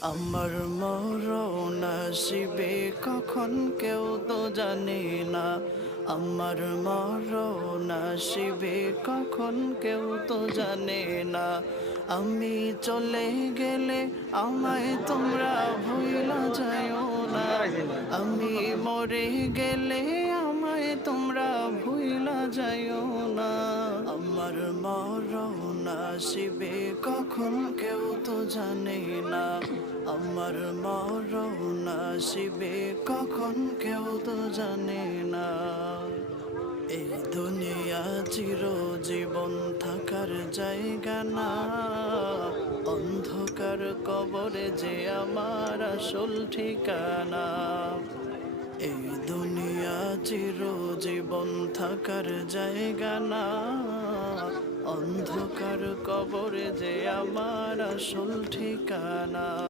আমার মরণ আসিবে কখন কেউ তো জানে না। আমার মরণ আসিবে কখন কেউ তো জানে না। আমি চলে গেলে আমায় তোমরা ভুইলা যাইও না। আমি মরে গেলে আমায় তোমরা ভুইলা যাইও না। আমার মরণ আসিবে কখন কেউ তো জানে না। আমার মরণ আসিবে কখন কেউ তো জানে না। এই দুনিয়া চিরজীবন থাকার জায়গা না। অন্ধকার কবরে যে আমার আসল ঠিকানা। এই দুনিয়া চিরজীবন থাকার জায়গা না। অন্ধকার কবরে যে আমার আসল ঠিকানা।